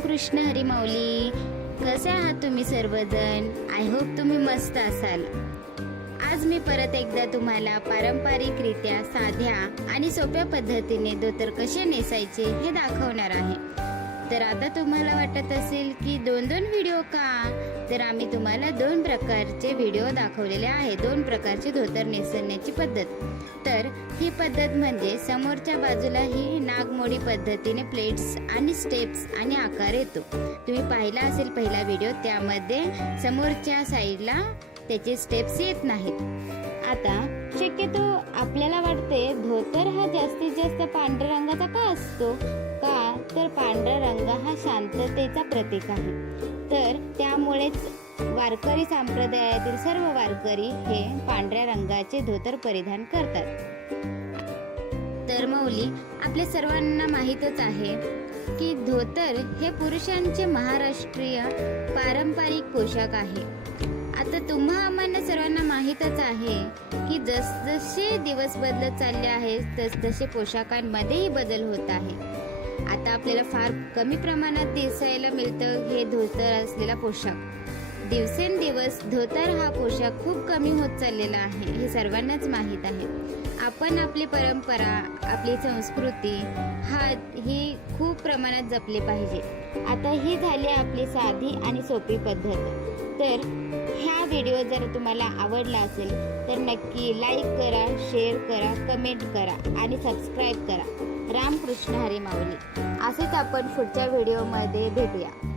रामकृष्ण हरी माऊली. कसे आहात तुम्ही सर्वजण? आय होप तुम्ही मस्त असाल. आज मी परत एकदा तुम्हाला पारंपरिकरित्या साध्या आणि सोप्या पद्धतीने धोतर कसे नेसायचे हे दाखवणार आहे. तर आता तुम्हाला वाटत असेल की दोन दोन व्हिडिओ का? तर आम्ही तुम्हाला दोन प्रकारचे व्हिडिओ दाखवलेले आहे दोन प्रकारचे धोतर नेसण्याची पद्धत. तर ही पद्धत म्हणजे समोरच्या बाजूला ही नागमोडी पद्धतीने प्लेट्स आणि स्टेप्स आणि आकार येतो. तुम्ही पाहिला असेल पहिला व्हिडिओ त्यामध्ये समोरच्या साईडला त्याचे स्टेप्स येत नाहीत. आता शक्यतो आपल्याला वाटते धोतर हा जास्तीत जास्त पांढऱ्या रंगाचा का असतो? पांढरा रंग हा शांततेचा प्रतीक आहे. तर त्यामुळेच वारकरी संप्रदायातील सर्व वारकरी हे पांढऱ्या रंगाचे धोतर परिधान करतात. तर मौली आपल्या सर्वांना माहीतच आहे की धोतर हे पुरुषांचे महाराष्ट्रीय पारंपरिक पोशाख आहे. आता तुम्हा आम्हाला सर्वांना माहीतच आहे की जसजसे दिवस बदलत चालले आहेत तसतसे पोशाखांमध्येही बदल होत आहे. आता आपल्याला फार कमी प्रमाणात दिसायला मिळतं हे धोतर असलेला पोशाख. दिवसेंदिवस धोतर हा पोशाख खूप कमी होत चाललेला आहे हे सर्वांनाच माहीत आहे. आपण आपली परंपरा आपली संस्कृती हा ही खूप प्रमाणात जपली पाहिजे. आता ही झाली आपली साधी आणि सोपी पद्धत. तर ह्या व्हिडिओ जर तुम्हाला आवडला असेल तर नक्की लाईक करा शेअर करा कमेंट करा आणि सबस्क्राईब करा. रामकृष्ण हरी माऊली. असेच आपण पुढच्या व्हिडिओमध्ये भेटूया.